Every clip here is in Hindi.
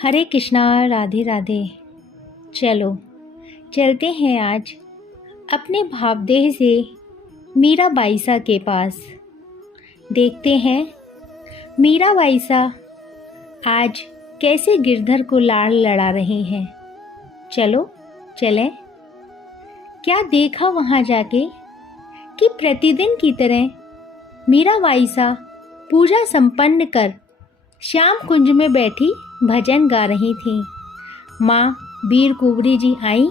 हरे कृष्णा, राधे राधे। चलो चलते हैं आज अपने भावदेह से मीरा बाईसा के पास। देखते हैं मीरा बाईसा आज कैसे गिरधर को लाड़ लड़ा रही हैं। चलो चलें। क्या देखा वहाँ जाके कि प्रतिदिन की तरह मीरा बाईसा पूजा संपन्न कर श्याम कुंज में बैठी भजन गा रही थीं। माँ बीर कुंवरी जी आई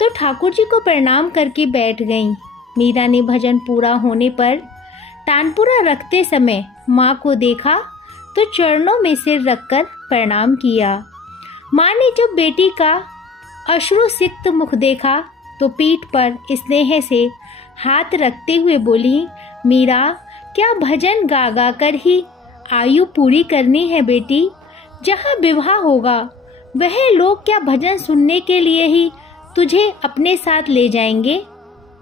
तो ठाकुर जी को प्रणाम करके बैठ गईं। मीरा ने भजन पूरा होने पर तानपुरा रखते समय माँ को देखा तो चरणों में सिर रखकर प्रणाम किया। माँ ने जब बेटी का अश्रु सिक्त मुख देखा तो पीठ पर स्नेह से हाथ रखते हुए बोली, मीरा क्या भजन गा गा कर ही आयु पूरी करनी है बेटी? जहाँ विवाह होगा वह लोग क्या भजन सुनने के लिए ही तुझे अपने साथ ले जाएंगे?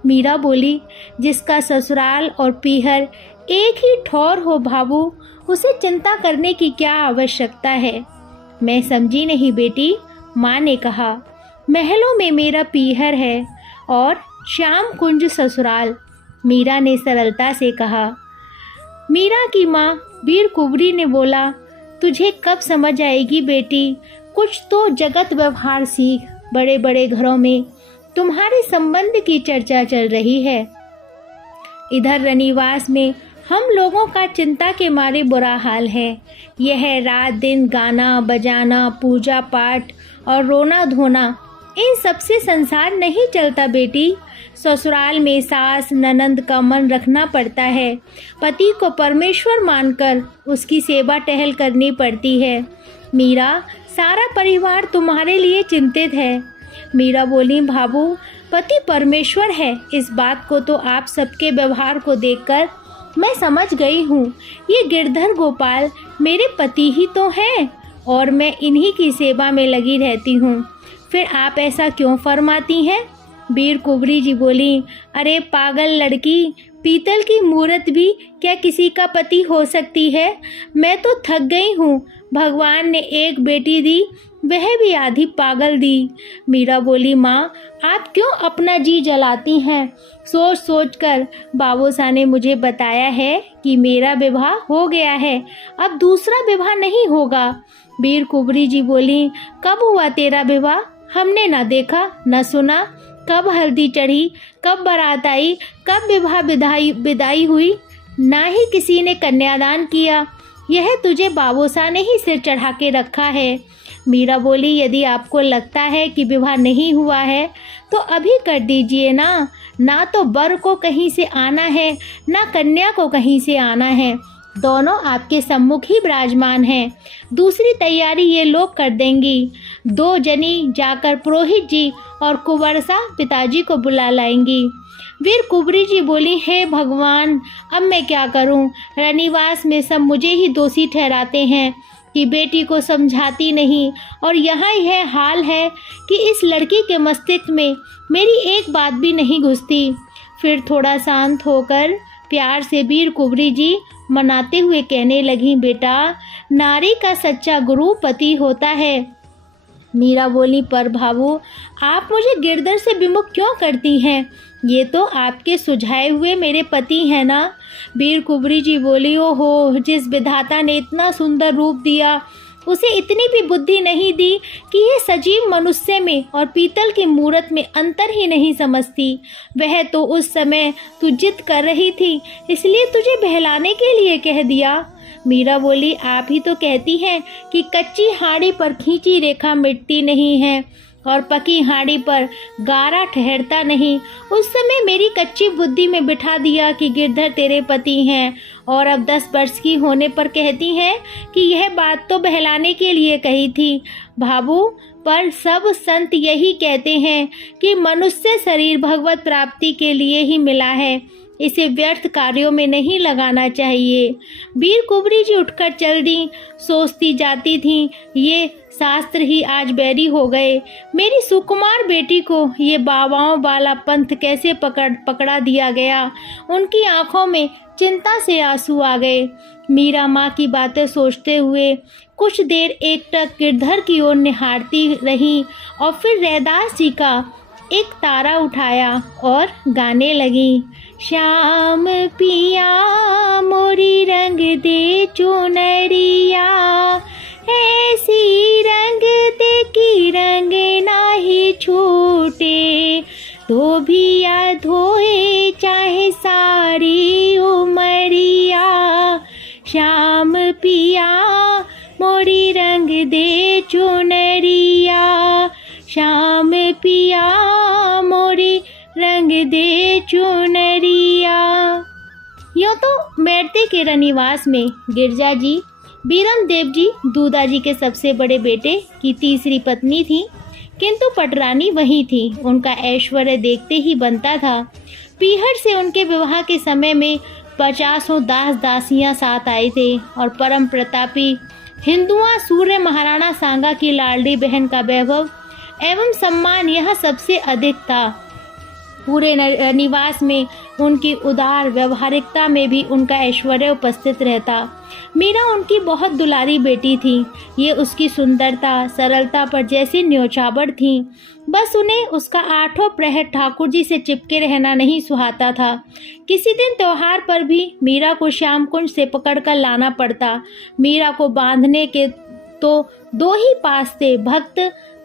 मीरा बोली, जिसका ससुराल और पीहर एक ही ठौर हो भाबू, उसे चिंता करने की क्या आवश्यकता है? मैं समझी नहीं बेटी। माँ ने कहा, महलों में मेरा पीहर है और श्याम कुंज ससुराल। मीरा ने सरलता से कहा। मीरा की माँ बीर कुंवरी ने बोला, तुझे कब समझ आएगी बेटी? कुछ तो जगत व्यवहार सीख। बड़े बड़े घरों में तुम्हारे संबंध की चर्चा चल रही है। इधर रनिवास में हम लोगों का चिंता के मारे बुरा हाल है। यह रात दिन गाना बजाना, पूजा पाठ और रोना धोना, इन सबसे संसार नहीं चलता बेटी। ससुराल में सास ननंद का मन रखना पड़ता है। पति को परमेश्वर मानकर उसकी सेवा टहल करनी पड़ती है। मीरा, सारा परिवार तुम्हारे लिए चिंतित है। मीरा बोली, भाबू पति परमेश्वर है, इस बात को तो आप सबके व्यवहार को देखकर मैं समझ गई हूँ। ये गिरधर गोपाल मेरे पति ही तो हैं और मैं इन्हीं की सेवा में लगी रहती हूँ। फिर आप ऐसा क्यों फरमाती हैं? बीर कुंवरी जी बोली, अरे पागल लड़की, पीतल की मूरत भी क्या किसी का पति हो सकती है? मैं तो थक गई हूँ। भगवान ने एक बेटी दी, वह भी आधी पागल दी। मीरा बोली, माँ आप क्यों अपना जी जलाती हैं? सोच सोच कर बाबूसा ने मुझे बताया है कि मेरा विवाह हो गया है, अब दूसरा विवाह नहीं होगा। बीर कुंवरी जी बोली, कब हुआ तेरा विवाह? हमने ना देखा न सुना। कब हल्दी चढ़ी, कब बारात आई, कब विवाह विदाई हुई? ना ही किसी ने कन्यादान किया। यह तुझे बाबूसा ने ही सिर चढ़ा के रखा है। मीरा बोली, यदि आपको लगता है कि विवाह नहीं हुआ है तो अभी कर दीजिए ना। ना तो वर को कहीं से आना है, ना कन्या को कहीं से आना है। दोनों आपके सम्मुख ही विराजमान हैं। दूसरी तैयारी ये लोग कर देंगी। 2 जनी जाकर पुरोहित जी और कुंवरसा पिताजी को बुला लाएंगी। वीर कुंवरी जी बोली, हे भगवान, अब मैं क्या करूं? रनिवास में सब मुझे ही दोषी ठहराते हैं कि बेटी को समझाती नहीं, और यहाँ यह हाल है कि इस लड़की के मस्तिष्क में मेरी एक बात भी नहीं घुसती। फिर थोड़ा शांत होकर प्यार से बीर कुंवरी जी मनाते हुए कहने लगी, बेटा, नारी का सच्चा गुरु पति होता है। मीरा बोली, पर भावू आप मुझे गिरधर से विमुख क्यों करती हैं? ये तो आपके सुझाए हुए मेरे पति हैं ना। बीर कुंवरी जी बोली, ओहो, जिस विधाता ने इतना सुंदर रूप दिया उसे इतनी भी बुद्धि नहीं दी कि ये सजीव मनुष्य में और पीतल की मूरत में अंतर ही नहीं समझती। वह तो उस समय तू जिद कर रही थी, इसलिए तुझे बहलाने के लिए कह दिया। मीरा बोली, आप ही तो कहती हैं कि कच्ची हांडी पर खींची रेखा मिटती नहीं है और पकी हांडी पर गारा ठहरता नहीं। उस समय मेरी कच्ची बुद्धि में बिठा दिया कि गिरधर तेरे पति हैं, और अब 10 वर्ष की होने पर कहती हैं कि यह बात तो बहलाने के लिए कही थी। भाबू, पर सब संत यही कहते हैं कि मनुष्य शरीर भगवत प्राप्ति के लिए ही मिला है, इसे व्यर्थ कार्यों में नहीं लगाना चाहिए। बीर कुंवरी जी उठकर चल दी। सोचती जाती थीं, ये शास्त्र ही आज बैरी हो गए। मेरी सुकुमार बेटी को ये बाबाओं वाला पंथ कैसे पकड़ा दिया गया। उनकी आंखों में चिंता से आंसू आ गए। मीरा माँ की बातें सोचते हुए कुछ देर एकटक गिरधर की ओर निहारती रही और फिर रैदास जी का एक तारा उठाया और गाने लगी। श्याम पिया मोरी रंग दे चुनरिया, ऐसी रंग दे की रंग नाही छूटे, तो भी या धोए चाहे सारी उमरिया। श्याम पिया मोरी रंग दे चुनरिया, श्याम पिया मोरी रंग दे चुनरिया। यूँ तो मैरते के रनिवास में गिरजा जी बीरम देव जी दूधा जी के सबसे बड़े बेटे की तीसरी पत्नी थी, किंतु पटरानी वही थी। उनका ऐश्वर्य देखते ही बनता था। पीहर से उनके विवाह के समय में 50 दास दासियां साथ आए थे और परम प्रतापी हिंदुआ सूर्य महाराणा सांगा की लाडली बहन का वैभव एवं सम्मान यह सबसे अधिक था। पूरे निवास में उनकी उदार व्यवहारिकता में भी उनका ऐश्वर्य उपस्थित रहता। मीरा उनकी बहुत दुलारी बेटी थी। ये उसकी सुंदरता सरलता पर जैसी न्योछावर थी। बस उन्हें उसका 8 प्रहर ठाकुर जी से चिपके रहना नहीं सुहाता था। किसी दिन त्योहार पर भी मीरा को श्याम कुंज से पकड़कर लाना पड़ता। मीरा को बांधने के तो 2 ही पास थे,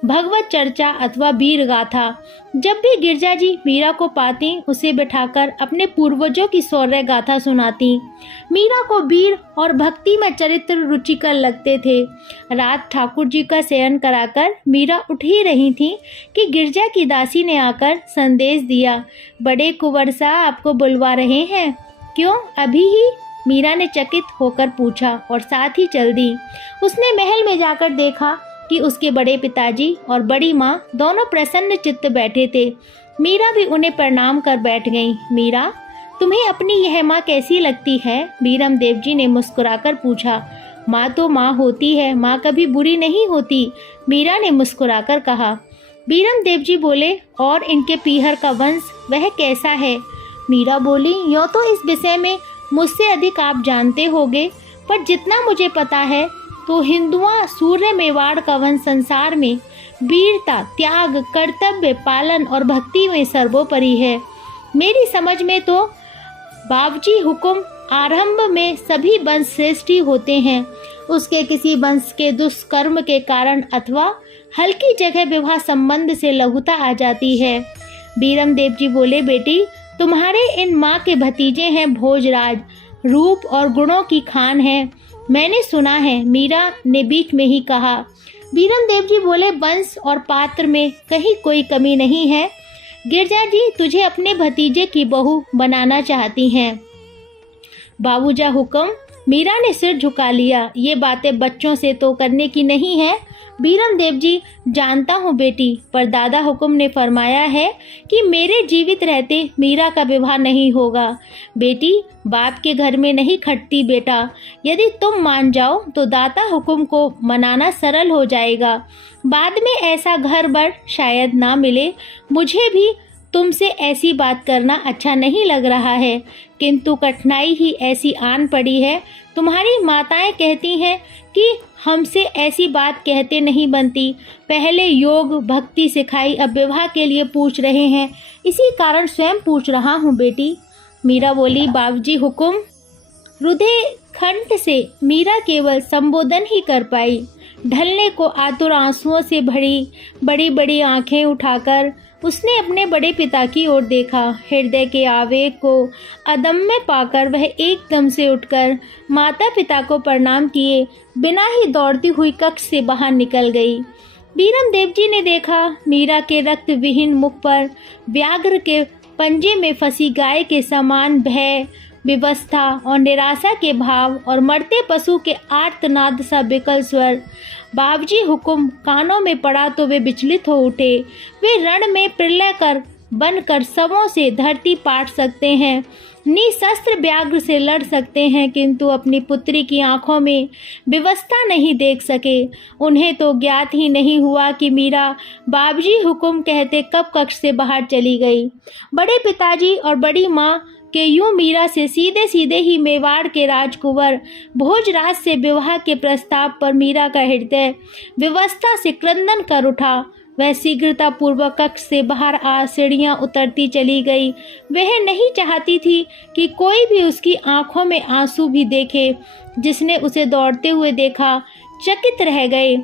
भगवत चर्चा अथवा वीर गाथा। जब भी गिरजा जी मीरा को पाती उसे बिठाकर अपने पूर्वजों की शौर्य गाथा सुनाती। मीरा को वीर और भक्ति में चरित्र रुचिकर लगते थे। रात ठाकुर जी का शयन कराकर मीरा उठ ही रही थी कि गिरजा की दासी ने आकर संदेश दिया, बड़े कुंवर साहब आपको बुलवा रहे हैं। क्यों, अभी ही? मीरा ने चकित होकर पूछा और साथ ही चल दी। उसने महल में जाकर देखा कि उसके बड़े पिताजी और बड़ी माँ दोनों प्रसन्न चित्त बैठे थे। मीरा भी उन्हें प्रणाम कर बैठ गई। मीरा, तुम्हें अपनी यह माँ कैसी लगती है? बीरम देव जी ने मुस्कुराकर पूछा। माँ तो माँ होती है, माँ कभी बुरी नहीं होती, मीरा ने मुस्कुराकर कहा। बीरम देव जी बोले, और इनके पीहर का वंश वह कैसा है? मीरा बोली, यूँ तो इस विषय में मुझसे अधिक आप जानते होगे, पर जितना मुझे पता है तो हिंदुआ सूर्य मेवाड़ का वंश संसार में वीरता, त्याग, कर्तव्य पालन और भक्ति में सर्वोपरि है। मेरी समझ में तो बावजी हुक्म आरंभ में सभी वंश श्रेष्ठ ही होते हैं। उसके किसी वंश के दुष्कर्म के कारण अथवा हल्की जगह विवाह संबंध से लघुता आ जाती है। बीरम देव जी बोले, बेटी तुम्हारे इन माँ के भतीजे हैं भोजराज, रूप और गुणों की खान है, मैंने सुना है, मीरा ने बीच में ही कहा। बीरम देव जी बोले, वंश और पात्र में कहीं कोई कमी नहीं है। गिरजा जी तुझे अपने भतीजे की बहू बनाना चाहती हैं। बाबूजा हुक्म। मीरा ने सिर झुका लिया। ये बातें बच्चों से तो करने की नहीं है। बीरम देव जी, जानता हूँ बेटी, पर दादा हुक्म ने फरमाया है कि मेरे जीवित रहते मीरा का विवाह नहीं होगा। बेटी बाप के घर में नहीं खटती बेटा। यदि तुम मान जाओ तो दाता हुक्म को मनाना सरल हो जाएगा। बाद में ऐसा घर बर शायद ना मिले। मुझे भी तुमसे ऐसी बात करना अच्छा नहीं लग रहा है, किंतु कठिनाई ही ऐसी आन पड़ी है। तुम्हारी माताएं कहती हैं कि हमसे ऐसी बात कहते नहीं बनती। पहले योग भक्ति सिखाई, अब विवाह के लिए पूछ रहे हैं, इसी कारण स्वयं पूछ रहा हूँ बेटी। मीरा बोली, बाबूजी हुक्म। रुधे खंड से मीरा केवल संबोधन ही कर पाई। ढलने को आतुर आंसुओं से भरी बड़ी बड़ी आंखें उठाकर उसने अपने बड़े पिता की ओर देखा। हृदय के आवेग को अदम्य पाकर वह एकदम से उठकर माता पिता को प्रणाम किए बिना ही दौड़ती हुई कक्ष से बाहर निकल गई। बीरम देव जी ने देखा मीरा के रक्त विहीन मुख पर व्याघ्र के पंजे में फंसी गाय के समान भय, विवस्था और निराशा के भाव और मरते पशु के आर्तनाद सा विकल स्वर। बाबूजी हुक्म कानों में पड़ा तो वे विचलित हो उठे। वे रण में प्रलय कर बनकर शवों से धरती पाट सकते हैं, निशस्त्र व्याघ्र से लड़ सकते हैं, किंतु अपनी पुत्री की आंखों में विवशता नहीं देख सके। उन्हें तो ज्ञात ही नहीं हुआ कि मीरा बाबूजी हुक्म कहते कब कक्ष से बाहर चली गई। बड़े पिताजी और बड़ी माँ के यूं मीरा से सीधे सीधे ही मेवाड़ के राजकुंवर भोजराज से विवाह के प्रस्ताव पर मीरा का हृदय विवशता से क्रंदन कर उठा। वह शीघ्रता पूर्वक कक्ष से बाहर आ सीढ़ियां उतरती चली गई। वह नहीं चाहती थी कि कोई भी उसकी आंखों में आंसू भी देखे। जिसने उसे दौड़ते हुए देखा चकित रह गए,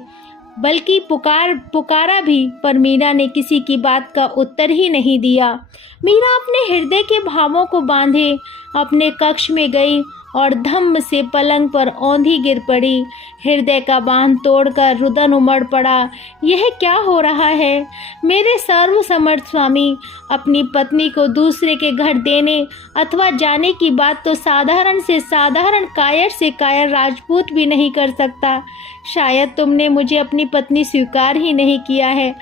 बल्कि पुकारा भी, पर मीरा ने किसी की बात का उत्तर ही नहीं दिया। मीरा अपने हृदय के भावों को बांधे अपने कक्ष में गई और धम्म से पलंग पर औंधी गिर पड़ी। हृदय का बांध तोड़कर रुदन उमड़ पड़ा। यह क्या हो रहा है? मेरे सर्वसमर्थ स्वामी, अपनी पत्नी को दूसरे के घर देने अथवा जाने की बात तो साधारण से साधारण कायर से कायर राजपूत भी नहीं कर सकता। शायद तुमने मुझे अपनी पत्नी स्वीकार ही नहीं किया है,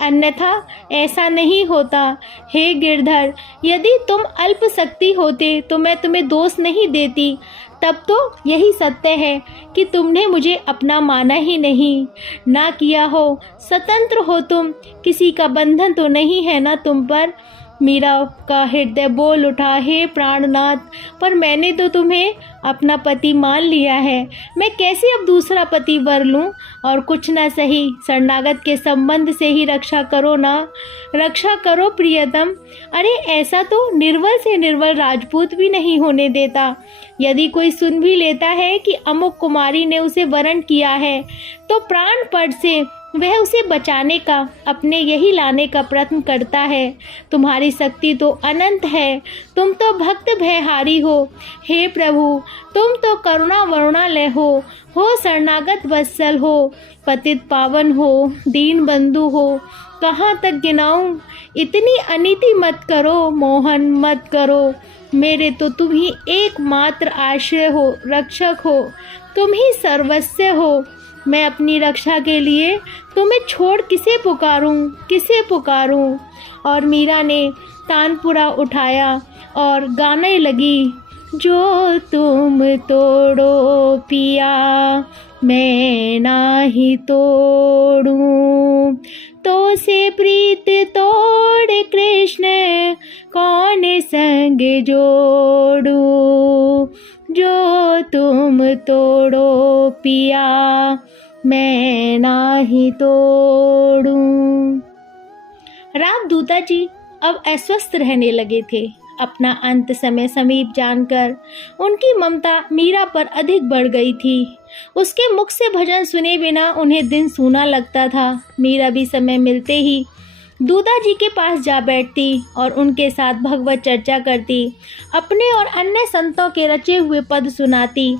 अन्यथा ऐसा नहीं होता। हे गिरधर, यदि तुम अल्पशक्ति होते तो मैं तुम्हें दोष नहीं देती। तब तो यही सत्य है कि तुमने मुझे अपना माना ही नहीं, ना किया हो। स्वतंत्र हो तुम, किसी का बंधन तो नहीं है ना तुम पर। मीरा का हृदय बोल उठा, हे प्राणनाथ, पर मैंने तो तुम्हें अपना पति मान लिया है। मैं कैसे अब दूसरा पति वर लूं? और कुछ न सही, शरणागत के संबंध से ही रक्षा करो ना, रक्षा करो प्रियतम। अरे ऐसा तो निर्बल से निर्बल राजपूत भी नहीं होने देता। यदि कोई सुन भी लेता है कि अमुक कुमारी ने उसे वरण किया है, तो प्राणपट से वह उसे बचाने का, अपने यही लाने का प्रयत्न करता है। तुम्हारी शक्ति तो अनंत है, तुम तो भक्त भयहारी हो। हे प्रभु, तुम तो करुणा वरुणालय हो शरणागत वत्सल हो, पतित पावन हो, दीन बंधु हो। कहाँ तक गिनाऊं? इतनी अनीति मत करो मोहन, मत करो। मेरे तो तुम ही एकमात्र आश्रय हो, रक्षक हो, तुम ही सर्वस्व हो। मैं अपनी रक्षा के लिए तुम्हें छोड़ किसे पुकारूं? और मीरा ने तानपुरा उठाया और गाने लगी, जो तुम तोड़ो पिया मैं नाही तोड़ूं, तो से प्रीत तोड़ कृष्ण कौन संग जोड़ू। जो तुम तोड़ो पिया मैं नाही तोड़ूं। रामदूता जी अब अस्वस्थ रहने लगे थे। अपना अंत समय समीप जानकर उनकी ममता मीरा पर अधिक बढ़ गई थी। उसके मुख से भजन सुने बिना उन्हें दिन सूना लगता था। मीरा भी समय मिलते ही दूता जी के पास जा बैठती और उनके साथ भगवत चर्चा करती, अपने और अन्य संतों के रचे हुए पद सुनाती।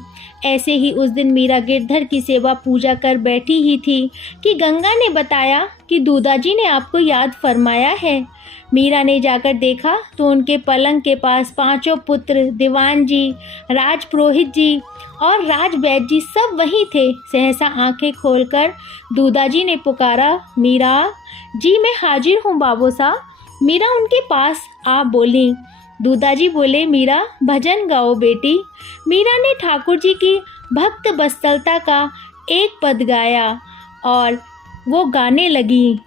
ऐसे ही उस दिन मीरा गिरधर की सेवा पूजा कर बैठी ही थी कि गंगा ने बताया कि दूधा जी ने आपको याद फरमाया है। मीरा ने जाकर देखा तो उनके पलंग के पास पांचों पुत्र, दीवान जी, राजपुरोहित जी और राजवैद्य जी सब वहीं थे। सहसा आंखें खोलकर दूधा जी ने पुकारा, मीरा जी मैं हाजिर हूँ बाबू साहब। मीरा उनके पास आ बोली। दूधा जी बोले, मीरा भजन गाओ बेटी। मीरा ने ठाकुर जी की भक्त वत्सलता का एक पद गाया और वो गाने लगी,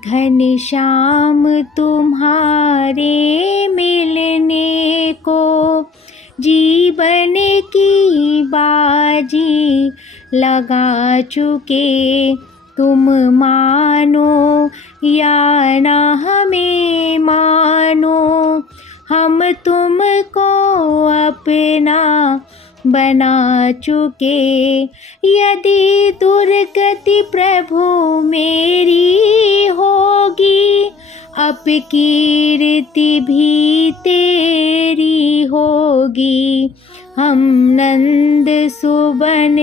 घनश्याम तुम्हारे मिलने को जीवन की बाजी लगा चुके, तुम मानो या ना हमें मानो, हम तुमको अपना बना चुके। यदि दुर्गति प्रभु मेरी होगी, अब कीर्ति भी तेरी होगी। हम नंद सुबन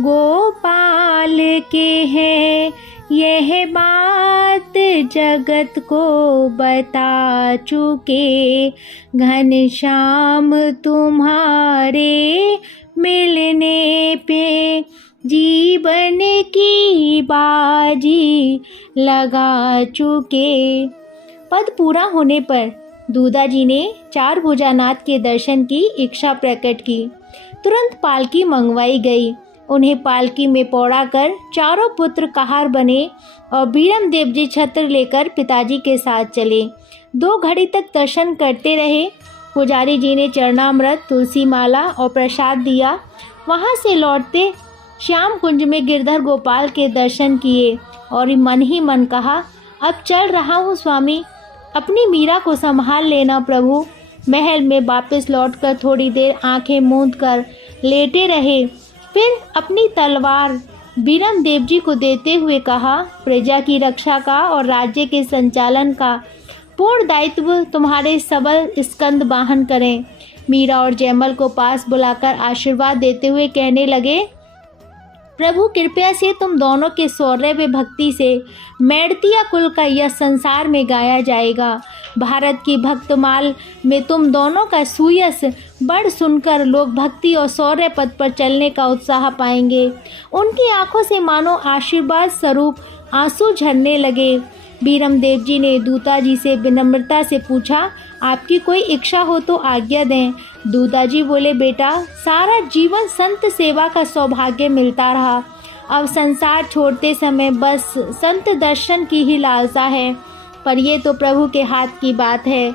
गोपाल के हैं, यह बात जगत को बता चुके। घनश्याम तुम्हारे मिलने पे जीवन की बाजी लगा चुके। पद पूरा होने पर दूधा जी ने चार भुजानाथ के दर्शन की इच्छा प्रकट की। तुरंत पालकी मंगवाई गई। उन्हें पालकी में पौड़ा कर चारों पुत्र कहार बने और बीरम देव जी छत्र लेकर पिताजी के साथ चले। 2 घड़ी तक दर्शन करते रहे। पुजारी जी ने चरणामृत, तुलसी माला और प्रसाद दिया। वहाँ से लौटते श्याम कुंज में गिरधर गोपाल के दर्शन किए और मन ही मन कहा, अब चल रहा हूँ स्वामी, अपनी मीरा को संभाल लेना प्रभु। महल में वापस लौटकर थोड़ी देर आंखें मूंद कर लेटे रहे। फिर अपनी तलवार बीरम देव जी को देते हुए कहा, प्रजा की रक्षा का और राज्य के संचालन का पूर्ण दायित्व तुम्हारे सबल स्कंद वाहन करें। मीरा और जयमल को पास बुलाकर आशीर्वाद देते हुए कहने लगे, प्रभु कृपया से तुम दोनों के शौर्य व भक्ति से मैड़तिया कुल का यह संसार में गाया जाएगा। भारत की भक्तमाल में तुम दोनों का सुयश बढ़ सुनकर लोग भक्ति और शौर्य पद पर चलने का उत्साह पाएंगे। उनकी आंखों से मानो आशीर्वाद स्वरूप आंसू झरने लगे। बीरम देव जी ने दूता जी से विनम्रता से पूछा, आपकी कोई इच्छा हो तो आज्ञा दें। दूता जी बोले, बेटा सारा जीवन संत सेवा का सौभाग्य मिलता रहा, अब संसार छोड़ते समय बस संत दर्शन की ही लालसा है, पर ये तो प्रभु के हाथ की बात है।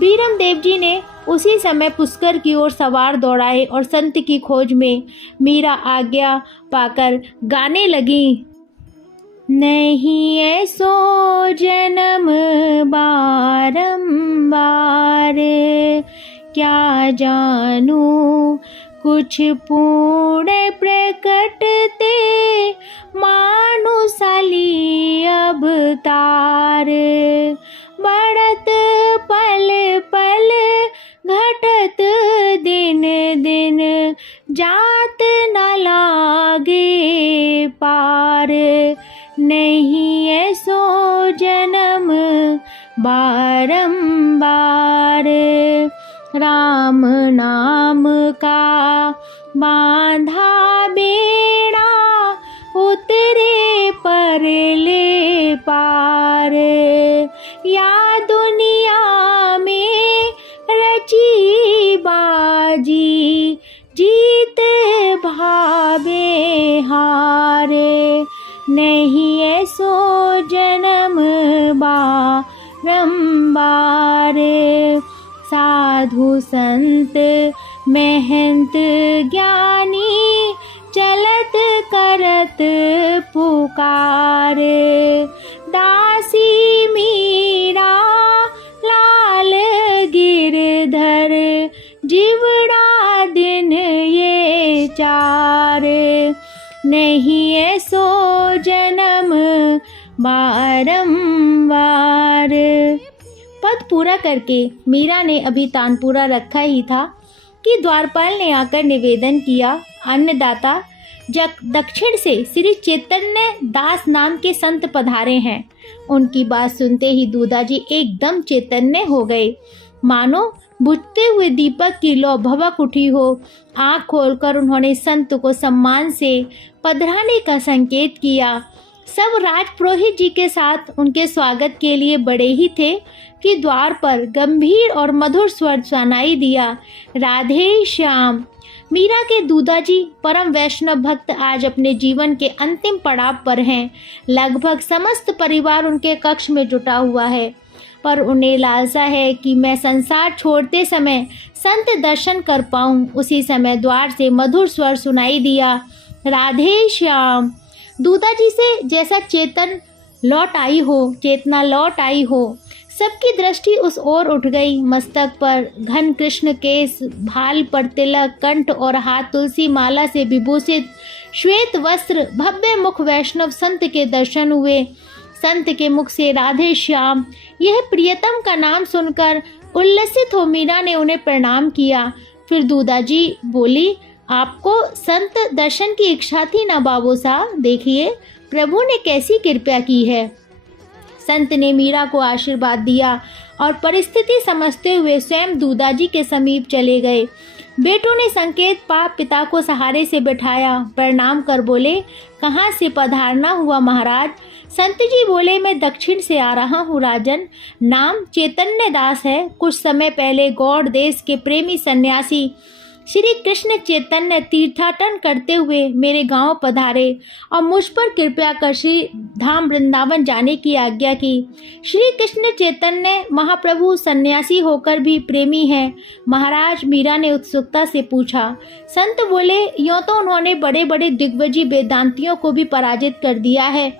बीरम देव जी ने उसी समय पुष्कर की ओर सवार दौड़ाए और संत की खोज में मीरा आज्ञा पाकर गाने लगी, नहीं ऐसो जन्म बारंबार, क्या जानू कुछ पुण्य प्रकटते, मानुषाली अवतार, बढ़त पल पल घटत दिन दिन, जात न लागे पार, नहीं ऐसो जन्म बारंबार, राम नाम का बांधा बेड़ा, उतरे पर ले पार, या दुनिया में रची बाजी, जीत भावे हार, नहीं ऐसो जन्म बारंबार, साधु संत महंत ज्ञानी, चलत करत पुकार, दासी मीरा लाल गिरधर, जीवड़ा दिन ये चार, नहीं ऐसो जन्म बारंबार। पद पूरा करके मीरा ने अभी तानपुरा रखा ही था कि द्वारपाल ने आकर निवेदन किया, अन्नदाता दक्षिण से श्री चैतन्य दास नाम के संत पधारे हैं। उनकी बात सुनते ही दूधा जी एकदम चैतन्य हो गए, मानो बुझते हुए दीपक की लौ भभक उठी हो। आँख खोलकर उन्होंने संत को सम्मान से पधराने का संकेत किया। सब राजपुरोहित जी के साथ उनके स्वागत के लिए बड़े ही थे कि द्वार पर गंभीर और मधुर स्वर सुनाई दिया, राधे श्याम। मीरा के दूधा जी परम वैष्णव भक्त आज अपने जीवन के अंतिम पड़ाव पर हैं। लगभग समस्त परिवार उनके कक्ष में जुटा हुआ है, पर उन्हें लालसा है कि मैं संसार छोड़ते समय संत दर्शन कर पाऊं। उसी समय द्वार से मधुर स्वर सुनाई दिया, राधे श्याम। दूधा जी से जैसा चेतना लौट आई हो, सबकी दृष्टि उस ओर उठ गई। मस्तक पर घन कृष्ण केश, भाल पर तिलक, कंठ और हाथ तुलसी माला से विभूषित श्वेत वस्त्र, भव्य मुख वैष्णव संत के दर्शन हुए। संत के मुख से राधे श्याम यह प्रियतम का नाम सुनकर उल्लसित हो मीरा ने उन्हें प्रणाम किया। फिर दूधा जी बोली, आपको संत दर्शन की इच्छा थी ना बाबू साहब, देखिए प्रभु ने कैसी कृपा की है। संत ने मीरा को आशीर्वाद दिया और परिस्थिति समझते हुए स्वयं दूधा जी के समीप चले गए। बेटों ने संकेत पा पिता को सहारे से बैठाया, प्रणाम कर बोले, कहाँ से पधारना हुआ महाराज। संत जी बोले, मैं दक्षिण से आ रहा हूँ राजन, नाम चैतन्य दास है। कुछ समय पहले गौड़ देश के प्रेमी सन्यासी श्री कृष्ण चैतन्य तीर्थाटन करते हुए मेरे गांव पधारे और मुझ पर कृपया कर श्री धाम वृंदावन जाने की आज्ञा की। श्री कृष्ण चैतन्य महाप्रभु सन्यासी होकर भी प्रेमी हैं। महाराज, मीरा ने उत्सुकता से पूछा। संत बोले, यूँ तो उन्होंने बड़े बड़े दिग्गजी वेदांतियों को भी पराजित कर दिया है,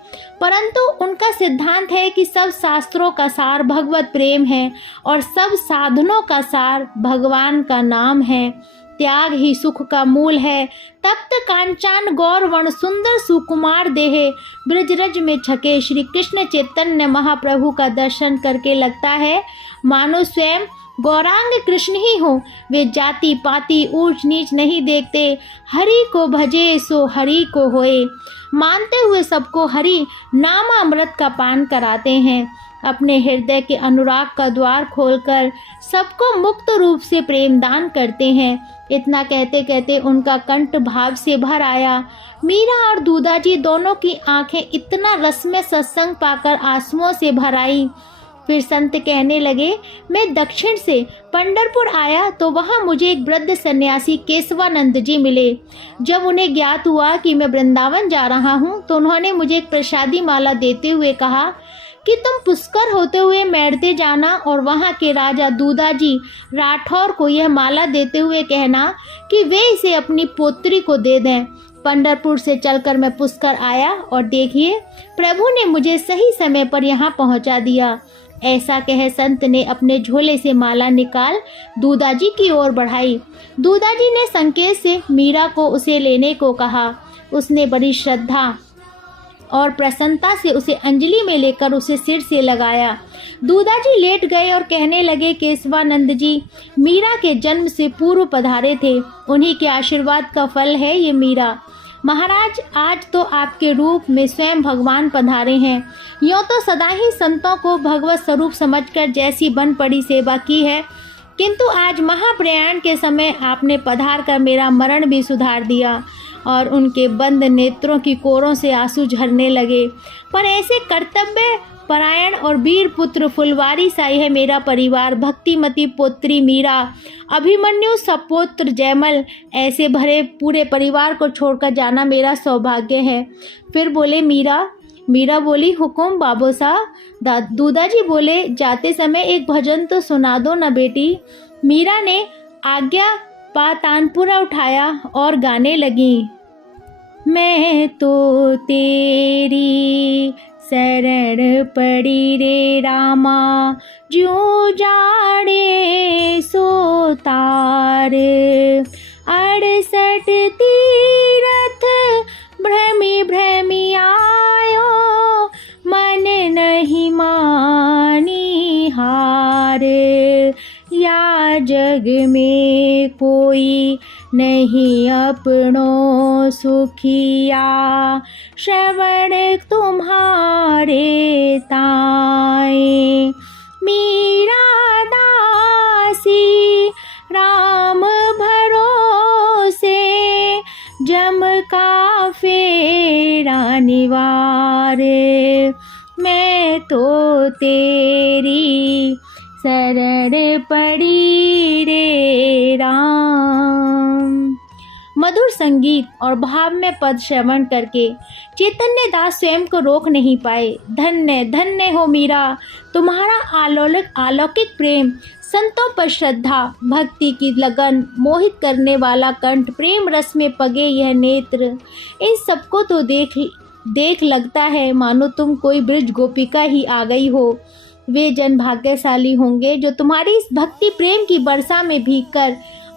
परंतु उनका सिद्धांत है कि सब शास्त्रों का सार भगवत प्रेम है और सब साधनों का सार भगवान का नाम है। त्याग ही सुख का मूल है। तप्त कांचन गौर वर्ण सुंदर सुकुमार देहे ब्रजरज में छके श्री कृष्ण चैतन्य महाप्रभु का दर्शन करके लगता है मानो स्वयं गौरांग कृष्ण ही हो। वे जाति पाति ऊंच नीच नहीं देखते, हरि को भजे सो हरि को होए, मानते हुए सबको हरि नामामृत का पान कराते हैं। अपने हृदय के अनुराग का द्वार खोलकर सबको मुक्त रूप से प्रेम दान करते हैं। इतना कहते कहते उनका कंठ भाव से भर आया। मीरा और दूधा जी दोनों की आंखें इतना रस में सत्संग पाकर आंसुओं से भर आई। फिर संत कहने लगे, मैं दक्षिण से पंढरपुर आया तो वहाँ मुझे एक वृद्ध सन्यासी केशवानंद जी मिले। जब उन्हें ज्ञात हुआ कि मैं वृंदावन जा रहा हूँ तो उन्होंने मुझे एक प्रसादी माला देते हुए कहा कि तुम पुष्कर होते हुए मैड़ते जाना और वहाँ के राजा दूधाजी राठौर को यह माला देते हुए कहना कि वे इसे अपनी पोत्री को दे दें। पंढरपुर से चलकर मैं पुष्कर आया और देखिए प्रभु ने मुझे सही समय पर यहाँ पहुँचा दिया। ऐसा कह संत ने अपने झोले से माला निकाल दूधाजी की ओर बढ़ाई। दूधाजी ने संकेत से मीरा को उसे लेने को कहा। उसने बड़ी श्रद्धा और प्रसन्नता से उसे अंजलि में लेकर उसे सिर से लगाया। दूधाजी लेट गए और कहने लगे, केशवानंद जी मीरा के जन्म से पूर्व पधारे थे, उन्हीं के आशीर्वाद का फल है ये मीरा। महाराज, आज तो आपके रूप में स्वयं भगवान पधारे हैं। यूँ तो सदा ही संतों को भगवत स्वरूप समझकर जैसी बन पड़ी सेवा की है, किंतु आज महाप्रयाण के समय आपने पधार कर मेरा मरण भी सुधार दिया। और उनके बंद नेत्रों की कोरों से आंसू झरने लगे। पर ऐसे कर्तव्य परायण और वीर पुत्र फुलवारी साई है मेरा परिवार। भक्तिमती पुत्री मीरा, अभिमन्यु सपुत्र जयमल, ऐसे भरे पूरे परिवार को छोड़कर जाना मेरा सौभाग्य है। फिर बोले मीरा बोली, हुकुम बाबू साहब। दूधाजी बोले, जाते समय एक भजन तो सुना दो न बेटी। मीरा ने आज्ञा पा तानपुरा उठाया और गाने लगी। मैं तो तेरी शरण पड़ी रे रामा, ज्यों जाड़े सो तार, 68 तीरथ भ्रमी भ्रमी आयो, मन नहीं मानी हार। या जग में कोई नहीं अपनों सुखिया, श्रवण तुम्हारे ताए। मीरा दासी राम भरोसे, जम का फेरा निवारे। मैं तो तेरी शरण पड़ी रे राम। मधुर संगीत और भाव में पद श्रवण करके चैतन्य दास स्वयं को रोक नहीं पाए। धन्य धन्य हो मीरा, तुम्हारा अलौकिक प्रेम, संतों पर श्रद्धा, भक्ति की लगन, मोहित करने वाला कंठ, प्रेम रस में पगे यह नेत्र, इन सबको तो देख लगता है मानो तुम कोई ब्रज गोपिका ही आ गई हो। वे जन भाग्यशाली होंगे जो तुम्हारी इस भक्ति प्रेम की वर्षा में भीगकर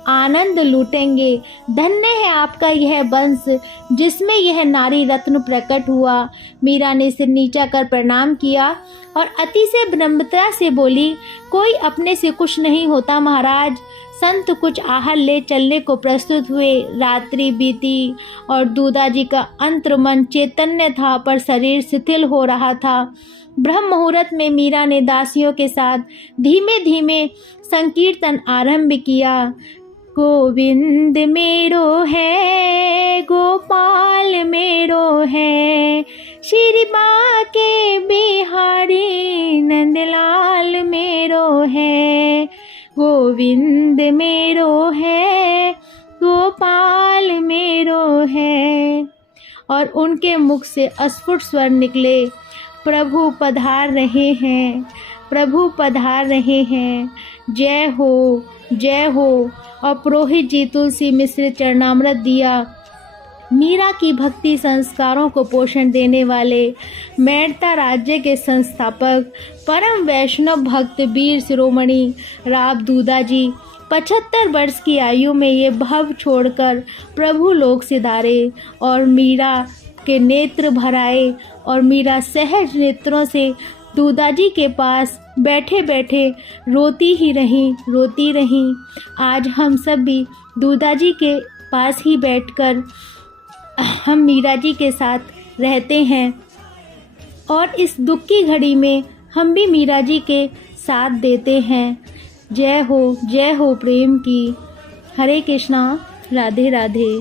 आनंद लूटेंगे। धन्य है आपका यह वंश जिसमें यह नारी रत्न प्रकट हुआ। मीरा ने सिर नीचा कर प्रणाम किया और अति से विनम्रता से बोली, कोई अपने से कुछ नहीं होता महाराज। संत कुछ आहार ले चलने को प्रस्तुत हुए। रात्रि बीती और दूधाजी का अंतर्मन चैतन्य था पर शरीर शिथिल हो रहा था। ब्रह्म मुहूर्त में मीरा ने दासियों के साथ धीमे धीमे संकीर्तन आरंभ किया। गोविंद मेरो है, गोपाल मेरो है, श्री बाके बिहारी नंदलाल मेरो है, गोविंद मेरो है, गोपाल मेरो है। और उनके मुख से अस्फुट स्वर निकले, प्रभु पधार रहे हैं, प्रभु पधार रहे हैं, जय हो, जय हो। और पुरोहित जी तुलसी मिश्र चरणामृत दिया। मीरा की भक्ति संस्कारों को पोषण देने वाले मेड़ता राज्य के संस्थापक परम वैष्णव भक्त वीर शिरोमणि राव दूधा जी 75 वर्ष की आयु में ये भव छोड़कर प्रभु लोक सिधारे और मीरा के नेत्र भराए। और मीरा सहज नेत्रों से दूधा जी के पास बैठे बैठे रोती ही रहीं, रोती रहीं। आज हम सब भी दूधा जी के पास ही बैठकर हम मीरा जी के साथ रहते हैं और इस दुख की घड़ी में हम भी मीरा जी के साथ देते हैं। जय हो प्रेम की। हरे कृष्णा, राधे राधे।